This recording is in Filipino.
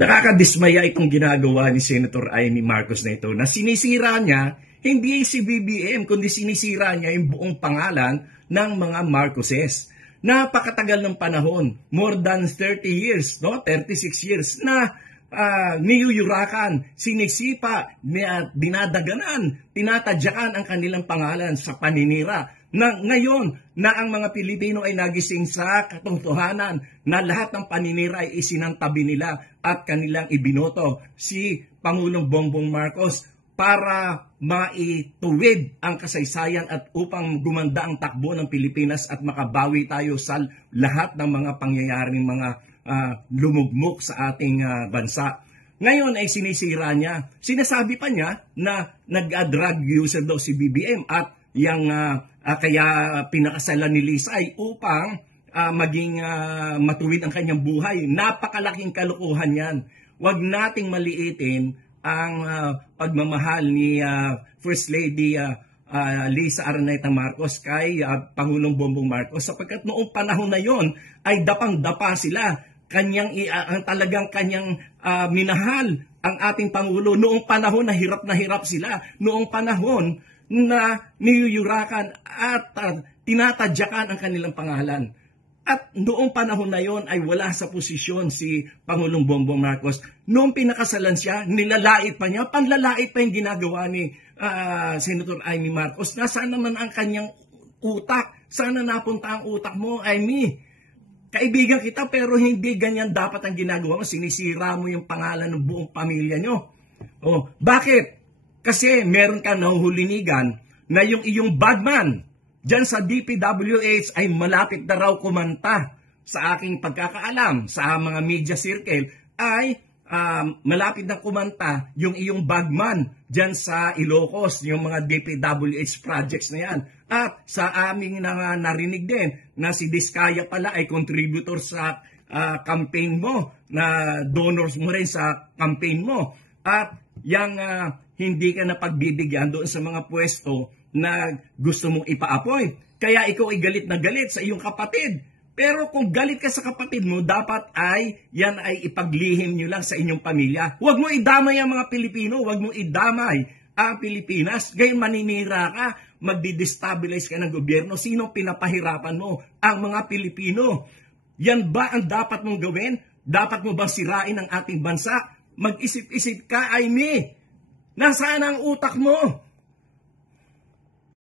Nakakadismaya itong ginagawa ni Senator Amy Marcos na ito na sinisira niya hindi si BBM kundi sinisira niya yung buong pangalan ng mga Marcoses. Napakatagal ng panahon, more than 30 years, no? 36 years na niyuyurakan, sinisipa, dinadaganan, tinatadyakan ang kanilang pangalan sa paninira. Na ngayon na ang mga Pilipino ay nagising sa katotohanan na lahat ng paninira ay isinantabi nila at kanilang ibinoto si Pangulong Bongbong Marcos para maituwid ang kasaysayan at upang gumanda ang takbo ng Pilipinas at makabawi tayo sa lahat ng mga pangyayaring mga lumugmok sa ating bansa. Ngayon ay sinisira niya. Sinasabi pa niya na nag-drug user daw si BBM at kaya pinakasalan ni Lisay upang maging matuwid ang kanyang buhay. Napakalaking kalokohan yan. Huwag nating maliitin ang pagmamahal ni First Lady Lisa Araneta Marcos kay Pangulong Bongbong Marcos sapagkat noong panahon na yon ay dapang-dapa sila. Talagang kanyang minahal ang ating Pangulo noong panahon na hirap sila. Noong panahon na niyuyurakan at tinatadyakan ang kanilang pangalan. At noong panahon na yon ay wala sa posisyon si Pangulong Bongbong Marcos. Noong pinakasalan siya, nilalait pa niya, panlalait pa yung ginagawa ni Senator Amy Marcos. Nasaan naman ang kanyang utak? Sana napunta ang utak mo, Amy? Kaibigan kita pero hindi ganyan dapat ang ginagawa mo. Sinisira mo yung pangalan ng buong pamilya nyo. Bakit? Kasi meron ka nahuhulinigan na yung iyong bagman dyan sa DPWH ay malapit na raw kumanta sa aking pagkakaalam sa mga media circle ay malapit na kumanta yung iyong bagman dyan sa Ilocos, yung mga DPWH projects na yan. At sa aming narinig din na si Diskaya pala ay contributor sa campaign mo, na donors mo rin sa campaign mo. At yung hindi ka napagbibigyan doon sa mga pwesto na gusto mong ipa-appoint. Kaya ikaw ay galit na galit sa iyong kapatid. Pero kung galit ka sa kapatid mo, dapat ay yan ay ipaglihim nyo lang sa inyong pamilya. Huwag mo idamay ang mga Pilipino, huwag mo idamay ang Pilipinas. Ngayon maninira ka, magdi-destabilize ka ng gobyerno. Sino pinapahirapan mo? Ang mga Pilipino. Yan ba ang dapat mong gawin? Dapat mo bang sirain ang ating bansa? Mag-isip-isip ka, Amy. Nasaan ang utak mo?